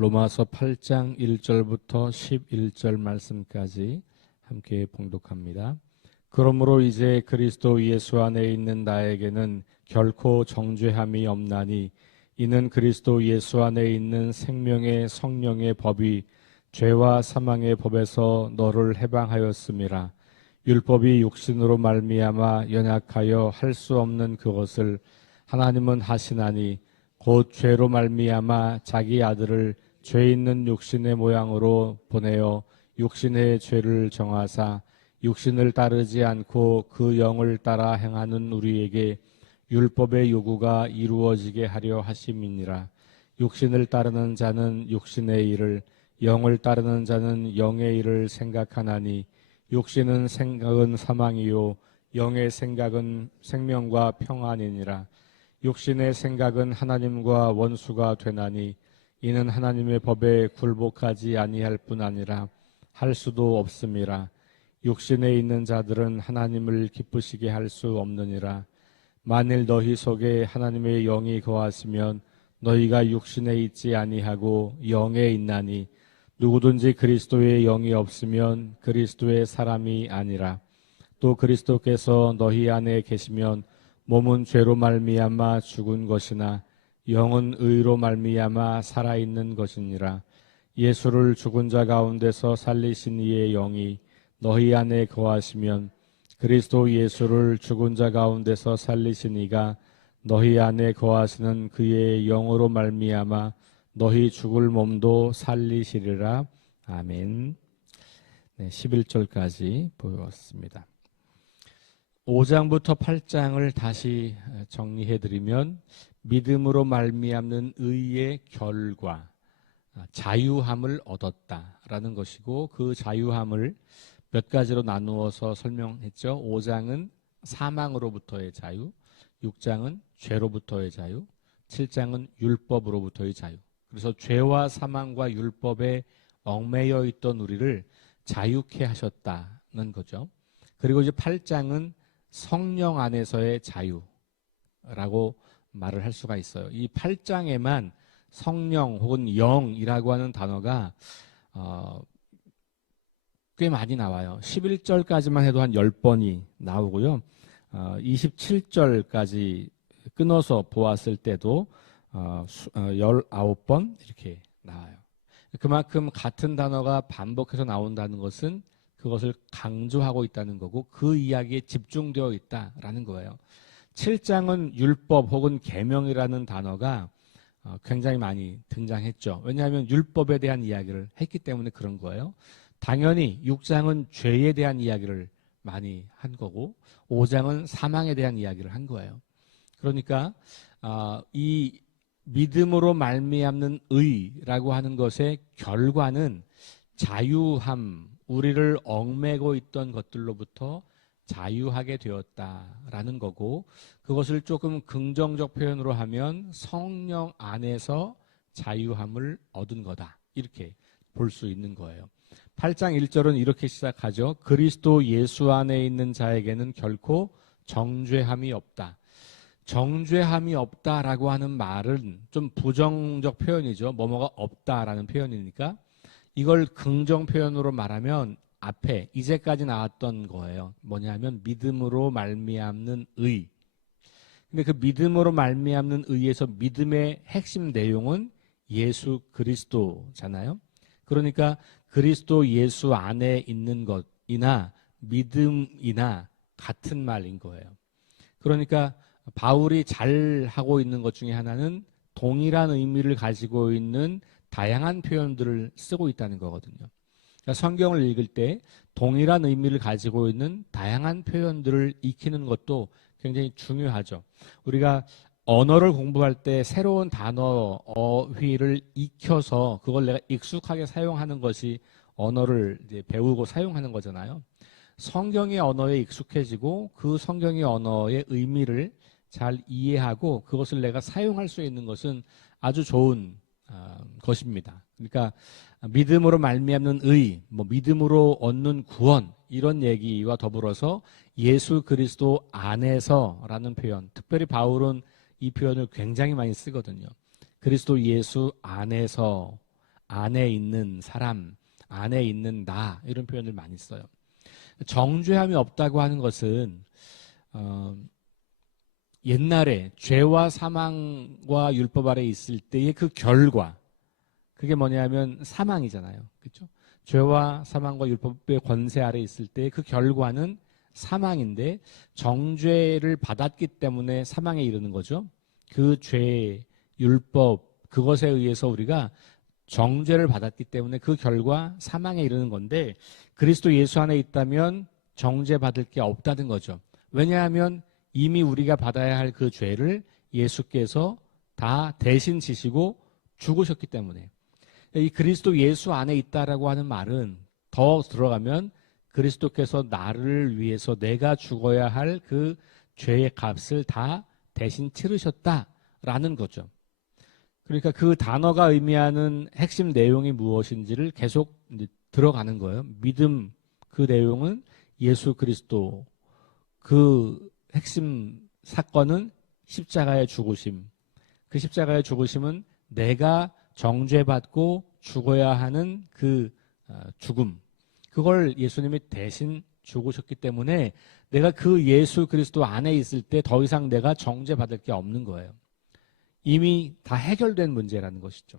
로마서 8장 1절부터 11절 말씀까지 함께 봉독합니다. 그러므로 이제 그리스도 예수 안에 있는 나에게는 결코 정죄함이 없나니 이는 그리스도 예수 안에 있는 생명의 성령의 법이 죄와 사망의 법에서 너를 해방하였음이라. 율법이 육신으로 말미암아 연약하여 할 수 없는 그것을 하나님은 하시나니 곧 죄로 말미암아 자기 아들을 죄 있는 육신의 모양으로 보내어 육신의 죄를 정하사 육신을 따르지 않고 그 영을 따라 행하는 우리에게 율법의 요구가 이루어지게 하려 하심이니라. 육신을 따르는 자는 육신의 일을, 영을 따르는 자는 영의 일을 생각하나니 육신은 생각은 사망이요 영의 생각은 생명과 평안이니라. 육신의 생각은 하나님과 원수가 되나니 이는 하나님의 법에 굴복하지 아니할 뿐 아니라 할 수도 없음이라. 육신에 있는 자들은 하나님을 기쁘시게 할 수 없느니라. 만일 너희 속에 하나님의 영이 거하시면 너희가 육신에 있지 아니하고 영에 있나니 누구든지 그리스도의 영이 없으면 그리스도의 사람이 아니라. 또 그리스도께서 너희 안에 계시면 몸은 죄로 말미암아 죽은 것이나 영은 의로 말미암아 살아있는 것이니라. 예수를 죽은 자 가운데서 살리신 이의 영이 너희 안에 거하시면 그리스도 예수를 죽은 자 가운데서 살리신 이가 너희 안에 거하시는 그의 영으로 말미암아 너희 죽을 몸도 살리시리라. 아멘. 11절까지 보였습니다. 5장부터 8장을 다시 정리해드리면 믿음으로 말미암는 의의 결과, 자유함을 얻었다라는 것이고 그 자유함을 몇 가지로 나누어서 설명했죠. 5장은 사망으로부터의 자유, 6장은 죄로부터의 자유, 7장은 율법으로부터의 자유. 그래서 죄와 사망과 율법에 얽매여 있던 우리를 자유케 하셨다는 거죠. 그리고 이제 8장은 성령 안에서의 자유라고 말을 할 수가 있어요. 이 8장에만 성령 혹은 영이라고 하는 단어가 꽤 많이 나와요. 11절까지만 해도 한 10번이 나오고요. 27절까지 끊어서 보았을 때도 19번 이렇게 나와요. 그만큼 같은 단어가 반복해서 나온다는 것은 그것을 강조하고 있다는 거고 그 이야기에 집중되어 있다라는 거예요. 7장은 율법 혹은 계명이라는 단어가 굉장히 많이 등장했죠. 왜냐하면 율법에 대한 이야기를 했기 때문에 그런 거예요. 당연히 6장은 죄에 대한 이야기를 많이 한 거고 5장은 사망에 대한 이야기를 한 거예요. 그러니까 이 믿음으로 말미암는 의라고 하는 것의 결과는 자유함, 우리를 얽매고 있던 것들로부터 자유하게 되었다라는 거고 그것을 조금 긍정적 표현으로 하면 성령 안에서 자유함을 얻은 거다. 이렇게 볼 수 있는 거예요. 8장 1절은 이렇게 시작하죠. 그리스도 예수 안에 있는 자에게는 결코 정죄함이 없다. 정죄함이 없다라고 하는 말은 좀 부정적 표현이죠. 뭐뭐가 없다라는 표현이니까 이걸 긍정 표현으로 말하면 앞에 이제까지 나왔던 거예요. 뭐냐면 믿음으로 말미암는 의. 근데 그 믿음으로 말미암는 의에서 믿음의 핵심 내용은 예수 그리스도잖아요. 그러니까 그리스도 예수 안에 있는 것이나 믿음이나 같은 말인 거예요. 그러니까 바울이 잘 하고 있는 것 중에 하나는 동일한 의미를 가지고 있는 다양한 표현들을 쓰고 있다는 거거든요. 그러니까 성경을 읽을 때 동일한 의미를 가지고 있는 다양한 표현들을 익히는 것도 굉장히 중요하죠. 우리가 언어를 공부할 때 새로운 단어, 어휘를 익혀서 그걸 내가 익숙하게 사용하는 것이 언어를 이제 배우고 사용하는 거잖아요. 성경의 언어에 익숙해지고 그 성경의 언어의 의미를 잘 이해하고 그것을 내가 사용할 수 있는 것은 아주 좋은 것입니다. 그러니까 믿음으로 말미암는 의, 믿음으로 얻는 구원 이런 얘기와 더불어서 예수 그리스도 안에서라는 표현, 특별히 바울은 이 표현을 굉장히 많이 쓰거든요. 그리스도 예수 안에서, 안에 있는 사람, 안에 있는 나 이런 표현을 많이 써요. 정죄함이 없다고 하는 것은 옛날에 죄와 사망과 율법 아래 있을 때의 그 결과, 그게 뭐냐면 사망이잖아요. 그렇죠? 죄와 사망과 율법의 권세 아래 있을 때 그 결과는 사망인데 정죄를 받았기 때문에 사망에 이르는 거죠. 그 죄, 율법, 그것에 의해서 우리가 정죄를 받았기 때문에 그 결과 사망에 이르는 건데 그리스도 예수 안에 있다면 정죄받을 게 없다는 거죠. 왜냐하면 이미 우리가 받아야 할 그 죄를 예수께서 다 대신 지시고 죽으셨기 때문에 이 그리스도 예수 안에 있다라고 하는 말은 더 들어가면 그리스도께서 나를 위해서 내가 죽어야 할 그 죄의 값을 다 대신 치르셨다라는 거죠. 그러니까 그 단어가 의미하는 핵심 내용이 무엇인지를 계속 들어가는 거예요. 믿음, 그 내용은 예수 그리스도, 그 핵심 사건은 십자가의 죽으심. 그 십자가의 죽으심은 내가 정죄받고 죽어야 하는 그 죽음. 그걸 예수님이 대신 죽으셨기 때문에 내가 그 예수 그리스도 안에 있을 때 더 이상 내가 정죄받을 게 없는 거예요. 이미 다 해결된 문제라는 것이죠.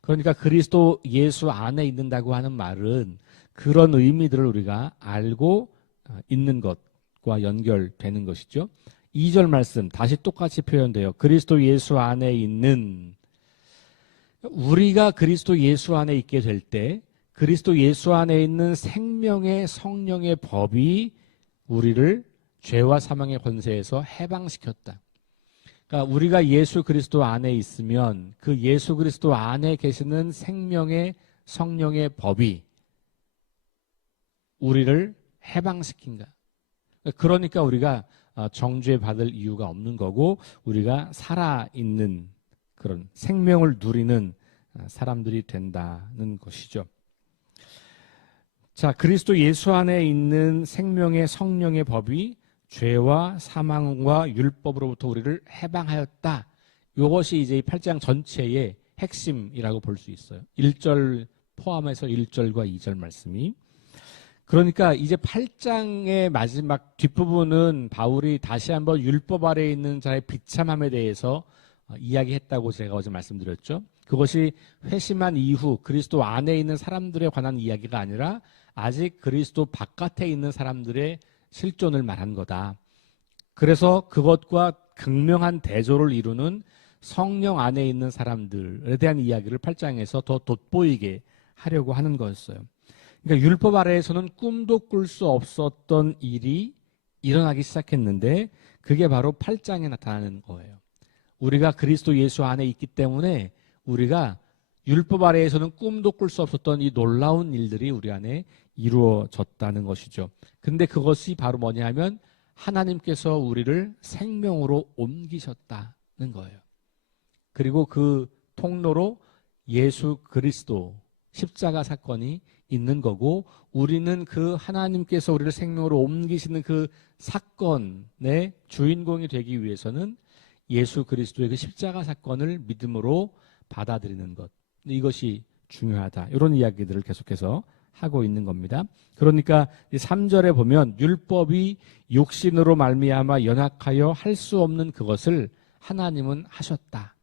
그러니까 그리스도 예수 안에 있는다고 하는 말은 그런 의미들을 우리가 알고 있는 것과 연결되는 것이죠. 2절 말씀 다시 똑같이 표현돼요. 그리스도 예수 안에 있는, 우리가 그리스도 예수 안에 있게 될 때 그리스도 예수 안에 있는 생명의 성령의 법이 우리를 죄와 사망의 권세에서 해방시켰다. 그러니까 우리가 예수 그리스도 안에 있으면 그 예수 그리스도 안에 계시는 생명의 성령의 법이 우리를 해방시킨다. 그러니까 우리가 정죄 받을 이유가 없는 거고 우리가 살아있는 그런 생명을 누리는 사람들이 된다는 것이죠. 자, 그리스도 예수 안에 있는 생명의 성령의 법이 죄와 사망과 율법으로부터 우리를 해방하였다. 이것이 이제 이 8장 전체의 핵심이라고 볼 수 있어요. 1절 포함해서 1절과 2절 말씀이. 그러니까 이제 8장의 마지막 뒷부분은 바울이 다시 한번 율법 아래에 있는 자의 비참함에 대해서 이야기했다고 제가 어제 말씀드렸죠. 그것이 회심한 이후 그리스도 안에 있는 사람들에 관한 이야기가 아니라 아직 그리스도 바깥에 있는 사람들의 실존을 말한 거다. 그래서 그것과 극명한 대조를 이루는 성령 안에 있는 사람들에 대한 이야기를 8장에서 더 돋보이게 하려고 하는 거였어요. 그러니까 율법 아래에서는 꿈도 꿀 수 없었던 일이 일어나기 시작했는데 그게 바로 8장에 나타나는 거예요. 우리가 그리스도 예수 안에 있기 때문에 우리가 율법 아래에서는 꿈도 꿀 수 없었던 이 놀라운 일들이 우리 안에 이루어졌다는 것이죠. 근데 그것이 바로 뭐냐 하면 하나님께서 우리를 생명으로 옮기셨다는 거예요. 그리고 그 통로로 예수 그리스도 십자가 사건이 있는 거고 우리는 그 하나님께서 우리를 생명으로 옮기시는 그 사건의 주인공이 되기 위해서는 예수 그리스도의 그 십자가 사건을 믿음으로 받아들이는 것. 이것이 중요하다. 이런 이야기들을 계속해서 하고 있는 겁니다. 그러니까 3절에 보면 율법이 육신으로 말미암아 연약하여 할 수 없는 그것을 하나님은 하셨다.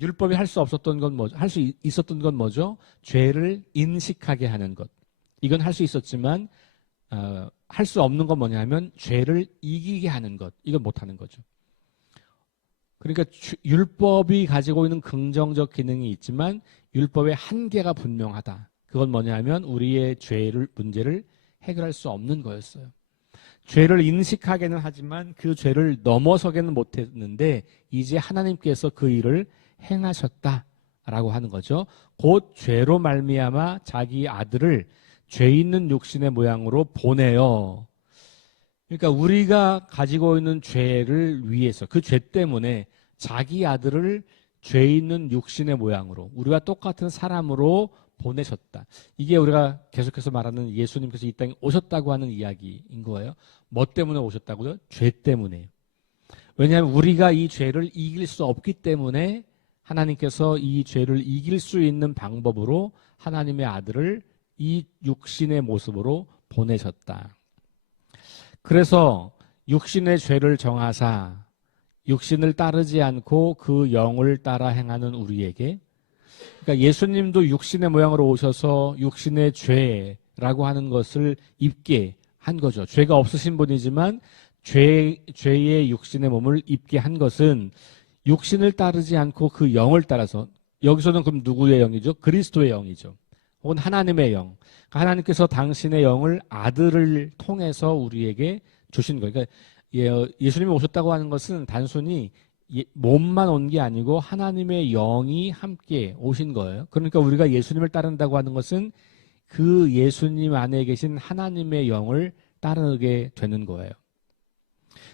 율법이 할 수 없었던 건 뭐죠? 할 수 있었던 건 뭐죠? 죄를 인식하게 하는 것. 이건 할 수 있었지만 할 수 없는 건 뭐냐면 죄를 이기게 하는 것. 이건 못하는 거죠. 그러니까 율법이 가지고 있는 긍정적 기능이 있지만 율법의 한계가 분명하다. 그건 뭐냐면 우리의 죄를 문제를 해결할 수 없는 거였어요. 죄를 인식하게는 하지만 그 죄를 넘어서게는 못했는데 이제 하나님께서 그 일을 행하셨다라고 하는 거죠. 곧 죄로 말미암아 자기 아들을 죄 있는 육신의 모양으로 보내요. 그러니까 우리가 가지고 있는 죄를 위해서 그 죄 때문에 자기 아들을 죄 있는 육신의 모양으로 우리와 똑같은 사람으로 보내셨다. 이게 우리가 계속해서 말하는 예수님께서 이 땅에 오셨다고 하는 이야기인 거예요. 뭐 때문에 오셨다고요? 죄 때문에. 왜냐하면 우리가 이 죄를 이길 수 없기 때문에 하나님께서 이 죄를 이길 수 있는 방법으로 하나님의 아들을 이 육신의 모습으로 보내셨다. 그래서 육신의 죄를 정하사 육신을 따르지 않고 그 영을 따라 행하는 우리에게, 그러니까 예수님도 육신의 모양으로 오셔서 육신의 죄라고 하는 것을 입게 한 거죠. 죄가 없으신 분이지만 죄의 육신의 몸을 입게 한 것은 육신을 따르지 않고 그 영을 따라서, 여기서는 그럼 누구의 영이죠? 그리스도의 영이죠. 혹은 하나님의 영. 그러니까 하나님께서 당신의 영을 아들을 통해서 우리에게 주신 거예요. 그러니까 예수님이 오셨다고 하는 것은 단순히 몸만 온 게 아니고 하나님의 영이 함께 오신 거예요. 그러니까 우리가 예수님을 따른다고 하는 것은 그 예수님 안에 계신 하나님의 영을 따르게 되는 거예요.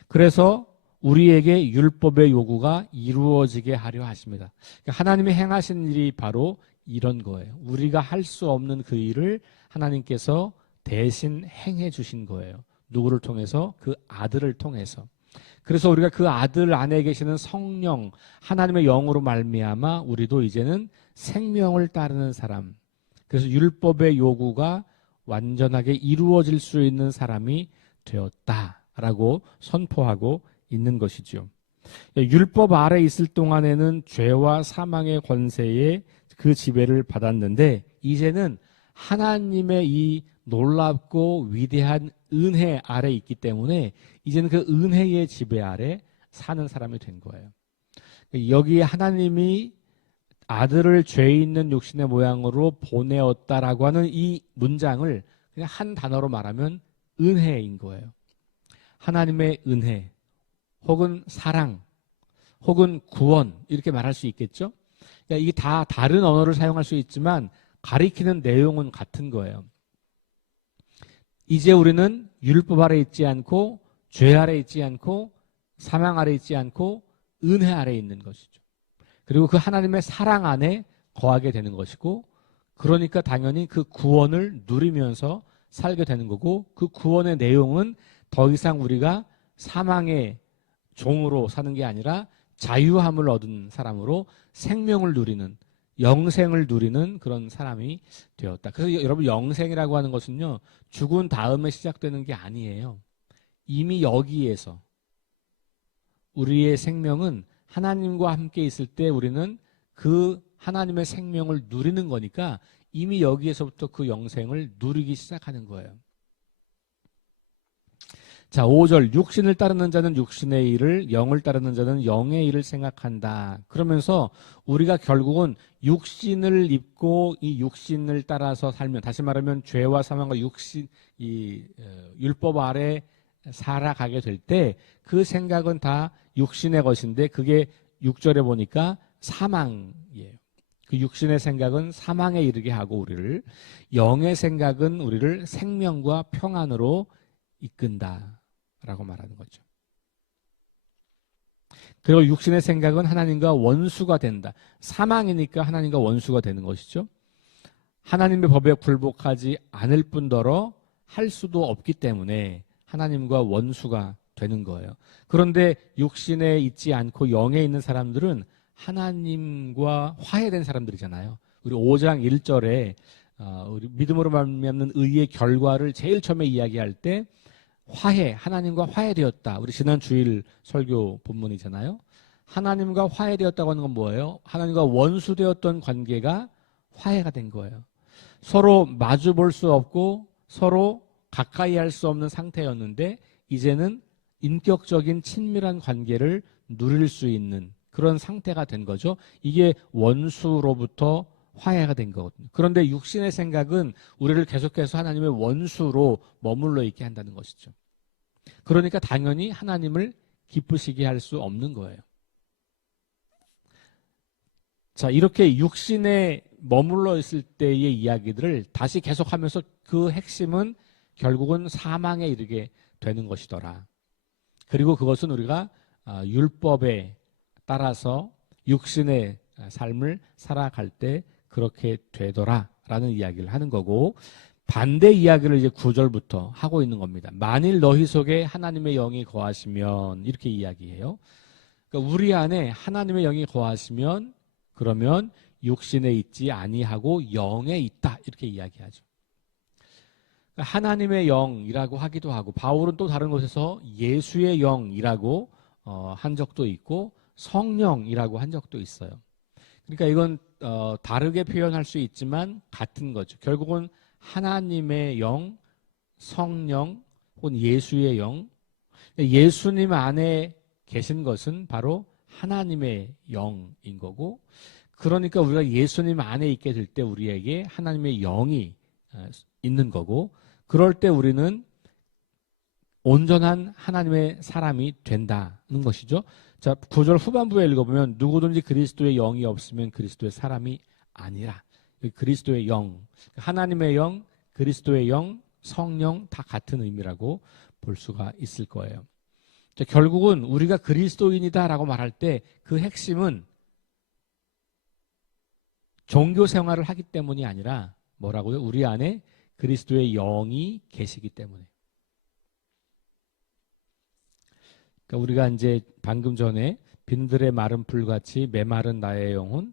그래서 우리에게 율법의 요구가 이루어지게 하려 하십니다. 그러니까 하나님이 행하신 일이 바로 이런 거예요. 우리가 할 수 없는 그 일을 하나님께서 대신 행해 주신 거예요. 누구를 통해서? 그 아들을 통해서. 그래서 우리가 그 아들 안에 계시는 성령, 하나님의 영으로 말미암아 우리도 이제는 생명을 따르는 사람, 그래서 율법의 요구가 완전하게 이루어질 수 있는 사람이 되었다라고 선포하고 있는 것이죠. 율법 아래 있을 동안에는 죄와 사망의 권세에 그 지배를 받았는데, 이제는 하나님의 이 놀랍고 위대한 은혜 아래 있기 때문에 이제는 그 은혜의 지배 아래 사는 사람이 된 거예요. 여기 하나님이 아들을 죄 있는 육신의 모양으로 보내었다라고 하는 이 문장을 그냥 한 단어로 말하면 은혜인 거예요. 하나님의 은혜, 혹은 사랑, 혹은 구원, 이렇게 말할 수 있겠죠? 그러니까 이게 다 다른 언어를 사용할 수 있지만 가리키는 내용은 같은 거예요. 이제 우리는 율법 아래 있지 않고, 죄 아래 있지 않고, 사망 아래 있지 않고 은혜 아래 있는 것이죠. 그리고 그 하나님의 사랑 안에 거하게 되는 것이고, 그러니까 당연히 그 구원을 누리면서 살게 되는 거고, 그 구원의 내용은 더 이상 우리가 사망의 종으로 사는 게 아니라 자유함을 얻은 사람으로 생명을 누리는, 영생을 누리는 그런 사람이 되었다. 그래서 여러분, 영생이라고 하는 것은요, 죽은 다음에 시작되는 게 아니에요. 이미 여기에서 우리의 생명은 하나님과 함께 있을 때 우리는 그 하나님의 생명을 누리는 거니까 이미 여기에서부터 그 영생을 누리기 시작하는 거예요. 자, 5절, 육신을 따르는 자는 육신의 일을, 영을 따르는 자는 영의 일을 생각한다. 그러면서 우리가 결국은 육신을 입고 이 육신을 따라서 살면, 다시 말하면 죄와 사망과 육신, 율법 아래 살아가게 될 때 그 생각은 다 육신의 것인데, 그게 6절에 보니까 사망이에요. 그 육신의 생각은 사망에 이르게 하고 우리를, 영의 생각은 우리를 생명과 평안으로 이끈다 라고 말하는 거죠. 그리고 육신의 생각은 하나님과 원수가 된다. 사망이니까 하나님과 원수가 되는 것이죠. 하나님의 법에 굴복하지 않을 뿐더러 할 수도 없기 때문에 하나님과 원수가 되는 거예요. 그런데 육신에 있지 않고 영에 있는 사람들은 하나님과 화해된 사람들이잖아요. 우리 5장 1절에 우리 믿음으로 말미암는 의의 결과를 제일 처음에 이야기할 때 화해, 하나님과 화해되었다. 우리 지난 주일 설교 본문이잖아요. 하나님과 화해되었다고 하는 건 뭐예요? 하나님과 원수되었던 관계가 화해가 된 거예요. 서로 마주 볼 수 없고 서로 가까이 할 수 없는 상태였는데 이제는 인격적인 친밀한 관계를 누릴 수 있는 그런 상태가 된 거죠. 이게 원수로부터 화해가 된 거거든요. 그런데 육신의 생각은 우리를 계속해서 하나님의 원수로 머물러 있게 한다는 것이죠. 그러니까 당연히 하나님을 기쁘시게 할 수 없는 거예요. 자, 이렇게 육신에 머물러 있을 때의 이야기들을 다시 계속하면서 그 핵심은 결국은 사망에 이르게 되는 것이더라. 그리고 그것은 우리가 율법에 따라서 육신의 삶을 살아갈 때 그렇게 되더라라는 이야기를 하는 거고, 반대 이야기를 이제 9절부터 하고 있는 겁니다. 만일 너희 속에 하나님의 영이 거하시면, 이렇게 이야기해요. 그러니까 우리 안에 하나님의 영이 거하시면 그러면 육신에 있지 아니하고 영에 있다. 이렇게 이야기하죠. 하나님의 영이라고 하기도 하고, 바울은 또 다른 곳에서 예수의 영이라고 한 적도 있고 성령이라고 한 적도 있어요. 그러니까 이건 다르게 표현할 수 있지만 같은 거죠. 결국은 하나님의 영, 성령 혹은 예수의 영, 예수님 안에 계신 것은 바로 하나님의 영인 거고, 그러니까 우리가 예수님 안에 있게 될 때 우리에게 하나님의 영이 있는 거고, 그럴 때 우리는 온전한 하나님의 사람이 된다는 것이죠. 자, 9절 후반부에 읽어보면 누구든지 그리스도의 영이 없으면 그리스도의 사람이 아니라, 그리스도의 영, 하나님의 영, 그리스도의 영, 성령 다 같은 의미라고 볼 수가 있을 거예요. 자, 결국은 우리가 그리스도인이다라고 말할 때 그 핵심은 종교 생활을 하기 때문이 아니라 뭐라고요? 우리 안에 그리스도의 영이 계시기 때문에. 그러니까 우리가 이제 방금 전에 빈들의 마른 불같이 메마른 나의 영혼,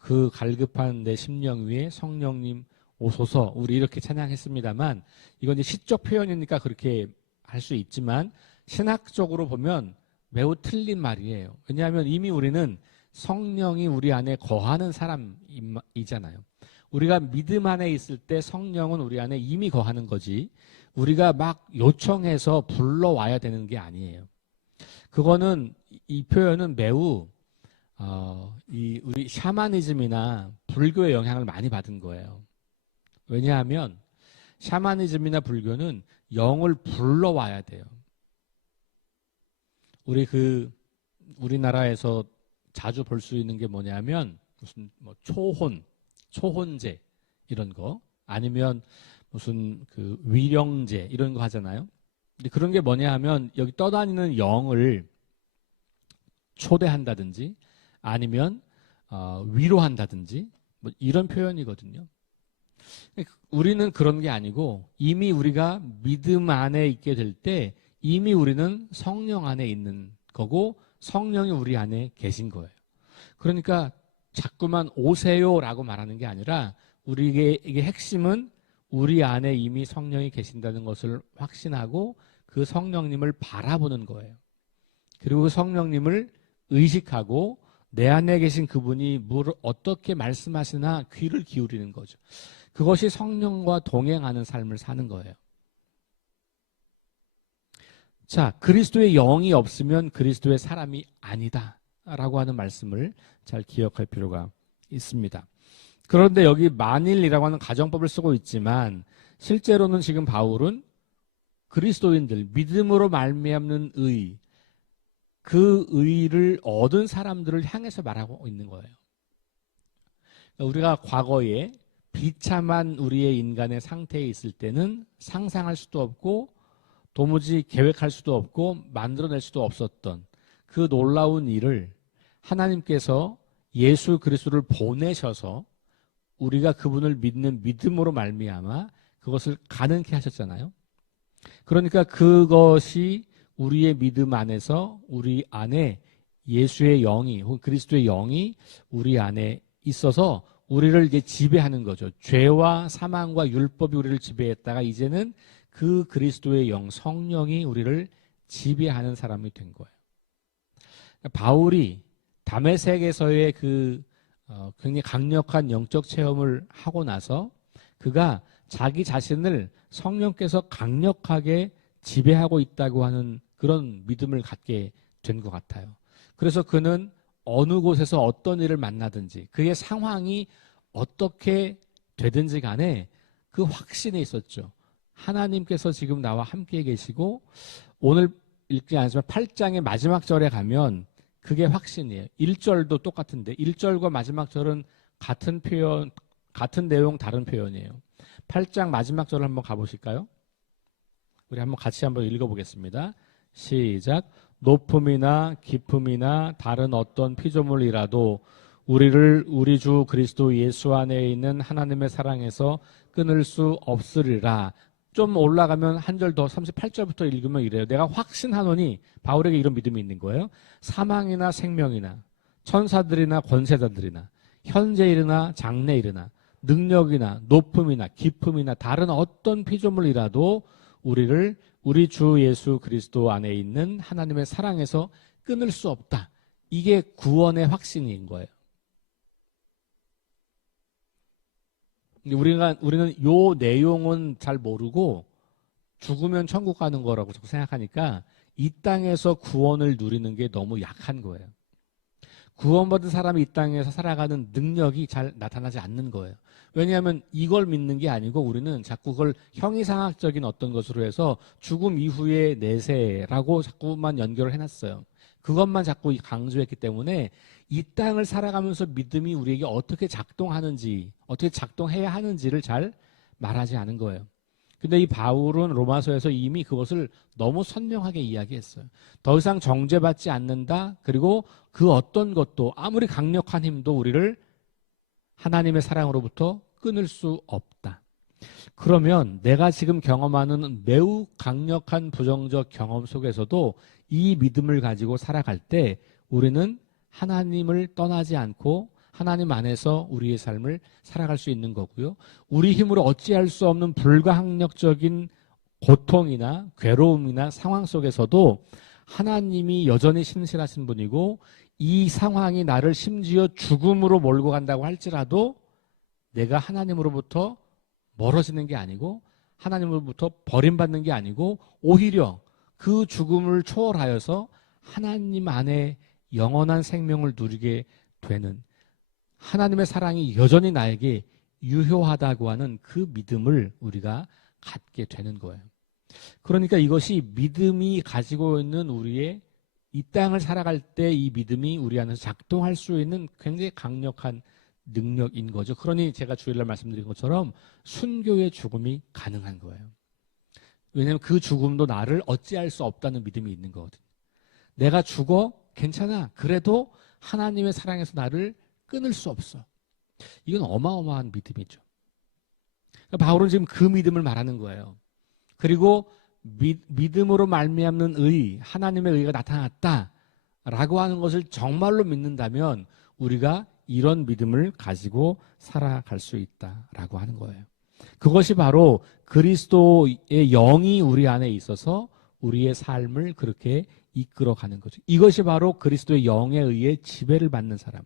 그 갈급한 내 심령 위에 성령님 오소서, 우리 이렇게 찬양했습니다만, 이건 이제 시적 표현이니까 그렇게 할 수 있지만 신학적으로 보면 매우 틀린 말이에요. 왜냐하면 이미 우리는 성령이 우리 안에 거하는 사람이잖아요. 우리가 믿음 안에 있을 때 성령은 우리 안에 이미 거하는 거지, 우리가 막 요청해서 불러와야 되는 게 아니에요. 그거는, 이 표현은 매우 우리 샤머니즘이나 불교의 영향을 많이 받은 거예요. 왜냐하면 샤머니즘이나 불교는 영을 불러와야 돼요. 우리나라에서 자주 볼 수 있는 게 뭐냐면 무슨 뭐 초혼제 이런 거, 아니면 무슨 그 위령제 이런 거 하잖아요. 근데 그런 게 뭐냐 하면 여기 떠다니는 영을 초대한다든지 아니면 위로한다든지 뭐 이런 표현이거든요. 우리는 그런 게 아니고 이미 우리가 믿음 안에 있게 될 때 이미 우리는 성령 안에 있는 거고 성령이 우리 안에 계신 거예요. 그러니까 자꾸만 오세요라고 말하는 게 아니라 우리에게 핵심은 우리 안에 이미 성령이 계신다는 것을 확신하고 그 성령님을 바라보는 거예요. 그리고 그 성령님을 의식하고 내 안에 계신 그분이 어떻게 말씀하시나 귀를 기울이는 거죠. 그것이 성령과 동행하는 삶을 사는 거예요. 자, 그리스도의 영이 없으면 그리스도의 사람이 아니다 라고 하는 말씀을 잘 기억할 필요가 있습니다. 그런데 여기 만일이라고 하는 가정법을 쓰고 있지만 실제로는 지금 바울은 그리스도인들, 믿음으로 말미암는 의, 그 의를 얻은 사람들을 향해서 말하고 있는 거예요. 우리가 과거에 비참한 우리의 인간의 상태에 있을 때는 상상할 수도 없고 도무지 계획할 수도 없고 만들어낼 수도 없었던 그 놀라운 일을 하나님께서 예수 그리스도를 보내셔서 우리가 그분을 믿는 믿음으로 말미암아 그것을 가능케 하셨잖아요. 그러니까 그것이 우리의 믿음 안에서 우리 안에 예수의 영이 혹은 그리스도의 영이 우리 안에 있어서 우리를 이제 지배하는 거죠. 죄와 사망과 율법이 우리를 지배했다가 이제는 그 그리스도의 영, 성령이 우리를 지배하는 사람이 된 거예요. 바울이 다메섹에서의 굉장히 강력한 영적 체험을 하고 나서 그가 자기 자신을 성령께서 강력하게 지배하고 있다고 하는 그런 믿음을 갖게 된 것 같아요. 그래서 그는 어느 곳에서 어떤 일을 만나든지 그의 상황이 어떻게 되든지 간에 그 확신이 있었죠. 하나님께서 지금 나와 함께 계시고, 오늘 읽지 않지만 8장의 마지막 절에 가면 그게 확신이에요. 1절도 똑같은데 1절과 마지막 절은 같은 표현, 같은 내용, 다른 표현이에요. 8장 마지막 절을 한번 가보실까요? 우리 한번 같이 한번 읽어보겠습니다. 시작. 높음이나 깊음이나 다른 어떤 피조물이라도 우리를 우리 주 그리스도 예수 안에 있는 하나님의 사랑에서 끊을 수 없으리라. 좀 올라가면 한 절 더 38절부터 읽으면 이래요. 내가 확신하노니, 바울에게 이런 믿음이 있는 거예요. 사망이나 생명이나 천사들이나 권세자들이나 현재 일이나 장래 일이나 능력이나 높음이나 기품이나 다른 어떤 피조물이라도 우리를 우리 주 예수 그리스도 안에 있는 하나님의 사랑에서 끊을 수 없다. 이게 구원의 확신인 거예요. 우리는 요 내용은 잘 모르고 죽으면 천국 가는 거라고 자꾸 생각하니까 이 땅에서 구원을 누리는 게 너무 약한 거예요. 구원받은 사람이 이 땅에서 살아가는 능력이 잘 나타나지 않는 거예요. 왜냐하면 이걸 믿는 게 아니고 우리는 자꾸 그걸 형이상학적인 어떤 것으로 해서 죽음 이후의 내세라고 자꾸만 연결을 해놨어요. 그것만 자꾸 강조했기 때문에 이 땅을 살아가면서 믿음이 우리에게 어떻게 작동하는지, 어떻게 작동해야 하는지를 잘 말하지 않은 거예요. 근데 이 바울은 로마서에서 이미 그것을 너무 선명하게 이야기했어요. 더 이상 정죄받지 않는다. 그리고 그 어떤 것도 아무리 강력한 힘도 우리를 하나님의 사랑으로부터 끊을 수 없다. 그러면 내가 지금 경험하는 매우 강력한 부정적 경험 속에서도 이 믿음을 가지고 살아갈 때 우리는 하나님을 떠나지 않고 하나님 안에서 우리의 삶을 살아갈 수 있는 거고요. 우리 힘으로 어찌할 수 없는 불가항력적인 고통이나 괴로움이나 상황 속에서도 하나님이 여전히 신실하신 분이고 이 상황이 나를 심지어 죽음으로 몰고 간다고 할지라도 내가 하나님으로부터 멀어지는 게 아니고 하나님으로부터 버림받는 게 아니고 오히려 그 죽음을 초월하여서 하나님 안에 영원한 생명을 누리게 되는 하나님의 사랑이 여전히 나에게 유효하다고 하는 그 믿음을 우리가 갖게 되는 거예요. 그러니까 이것이 믿음이 가지고 있는 우리의 이 땅을 살아갈 때 이 믿음이 우리 안에서 작동할 수 있는 굉장히 강력한 능력인 거죠. 그러니 제가 주일날 말씀드린 것처럼 순교의 죽음이 가능한 거예요. 왜냐하면 그 죽음도 나를 어찌할 수 없다는 믿음이 있는 거거든요. 내가 죽어? 괜찮아. 그래도 하나님의 사랑에서 나를 끊을 수 없어. 이건 어마어마한 믿음이죠. 바울은 지금 그 믿음을 말하는 거예요. 그리고 믿음으로 말미암는 의, 하나님의 의가 나타났다라고 하는 것을 정말로 믿는다면 우리가 이런 믿음을 가지고 살아갈 수 있다라고 하는 거예요. 그것이 바로 그리스도의 영이 우리 안에 있어서 우리의 삶을 그렇게 이끌어가는 거죠. 이것이 바로 그리스도의 영에 의해 지배를 받는 사람,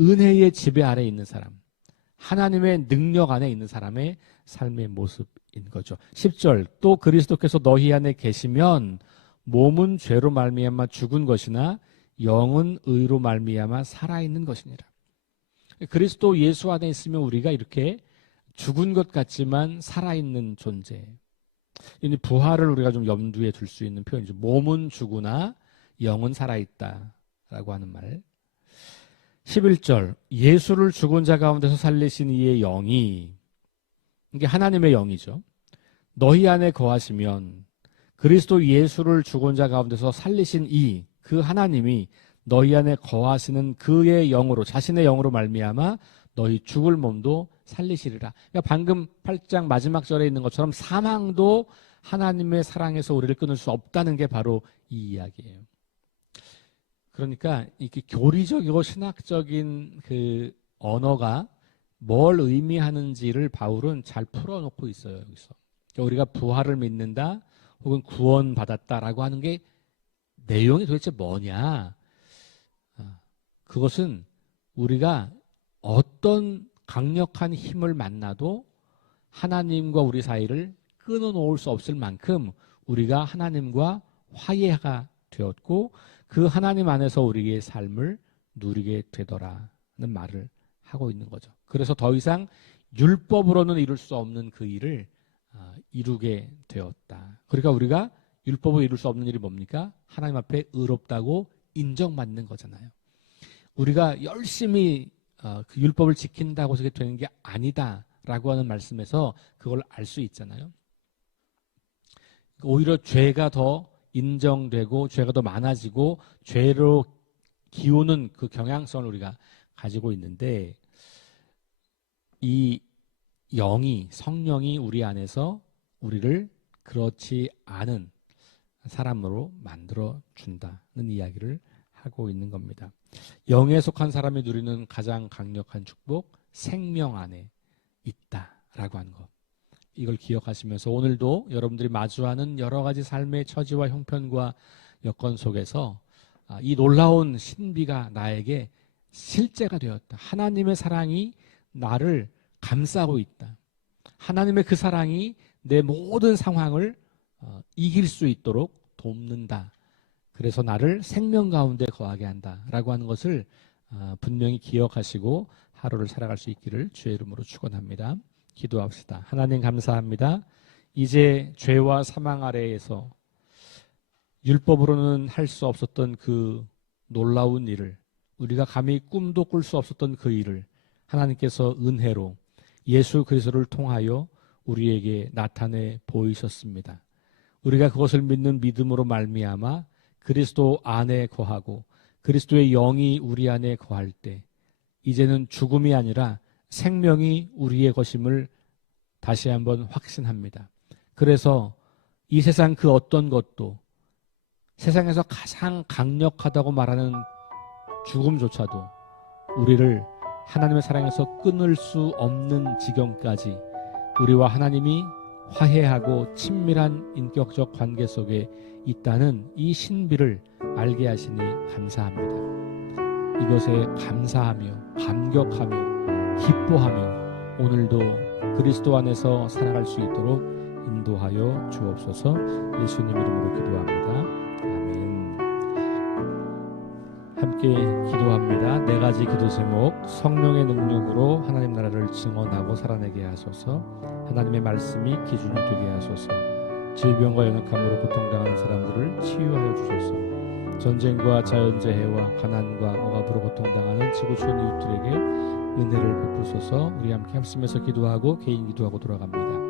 은혜의 지배 아래 있는 사람, 하나님의 능력 안에 있는 사람의 삶의 모습인 거죠. 10절 또 그리스도께서 너희 안에 계시면 몸은 죄로 말미암아 죽은 것이나 영은 의로 말미암아 살아있는 것이니라. 그리스도 예수 안에 있으면 우리가 이렇게 죽은 것 같지만 살아있는 존재. 이 부활을 우리가 좀 염두에 둘 수 있는 표현이죠. 몸은 죽으나 영은 살아있다라고 하는 말. 11절 예수를 죽은 자 가운데서 살리신 이의 영이, 이게 하나님의 영이죠. 너희 안에 거하시면 그리스도 예수를 죽은 자 가운데서 살리신 이, 그 하나님이 너희 안에 거하시는 그의 영으로, 자신의 영으로 말미암아 너희 죽을 몸도 살리시리라. 그러니까 방금 8장 마지막 절에 있는 것처럼 사망도 하나님의 사랑에서 우리를 끊을 수 없다는 게 바로 이 이야기예요. 그러니까 이렇게 교리적이고 신학적인 그 언어가 뭘 의미하는지를 바울은 잘 풀어놓고 있어요. 여기서 그러니까 우리가 부활을 믿는다 혹은 구원받았다라고 하는 게 내용이 도대체 뭐냐. 그것은 우리가 어떤 강력한 힘을 만나도 하나님과 우리 사이를 끊어놓을 수 없을 만큼 우리가 하나님과 화해가 되었고 그 하나님 안에서 우리의 삶을 누리게 되더라는 말을 하고 있는 거죠. 그래서 더 이상 율법으로는 이룰 수 없는 그 일을 이루게 되었다. 그러니까 우리가 율법으로 이룰 수 없는 일이 뭡니까? 하나님 앞에 의롭다고 인정받는 거잖아요. 우리가 열심히 그 율법을 지킨다고 해서 되는 게 아니다라고 하는 말씀에서 그걸 알 수 있잖아요. 오히려 죄가 더 인정되고 죄가 더 많아지고 죄로 기우는 그 경향성을 우리가 가지고 있는데 이 영이, 성령이 우리 안에서 우리를 그렇지 않은 사람으로 만들어 준다는 이야기를 하고 있는 겁니다. 영에 속한 사람이 누리는 가장 강력한 축복, 생명 안에 있다라고 하는 것. 이걸 기억하시면서 오늘도 여러분들이 마주하는 여러 가지 삶의 처지와 형편과 여건 속에서 이 놀라운 신비가 나에게 실제가 되었다. 하나님의 사랑이 나를 감싸고 있다. 하나님의 그 사랑이 내 모든 상황을 이길 수 있도록 돕는다. 그래서 나를 생명 가운데 거하게 한다라고 하는 것을 분명히 기억하시고 하루를 살아갈 수 있기를 주의 이름으로 축원합니다. 기도합시다. 하나님 감사합니다. 이제 죄와 사망 아래에서 율법으로는 할 수 없었던 그 놀라운 일을, 우리가 감히 꿈도 꿀 수 없었던 그 일을 하나님께서 은혜로 예수 그리스도를 통하여 우리에게 나타내 보이셨습니다. 우리가 그것을 믿는 믿음으로 말미암아 그리스도 안에 거하고 그리스도의 영이 우리 안에 거할 때 이제는 죽음이 아니라 생명이 우리의 것임을 다시 한번 확신합니다. 그래서 이 세상 그 어떤 것도, 세상에서 가장 강력하다고 말하는 죽음조차도 우리를 하나님의 사랑에서 끊을 수 없는 지경까지 우리와 하나님이 화해하고 친밀한 인격적 관계 속에 있다는 이 신비를 알게 하시니 감사합니다. 이것에 감사하며 감격하며 기뻐하며 오늘도 그리스도 안에서 살아갈 수 있도록 인도하여 주옵소서. 예수님 이름으로 기도합니다. 아멘. 함께 기도합니다. 네 가지 기도 제목. 성령의 능력으로 하나님 나라를 증언하고 살아내게 하소서. 하나님의 말씀이 기준이 되게 하소서. 질병과 연약함으로 고통당하는 사람들을 치유하여 주소서. 전쟁과 자연재해와 가난과 억압으로 고통당하는 지구촌 이웃들에게 은혜를 베푸소서. 우리 함께 합심해서 기도하고 개인 기도하고 돌아갑니다.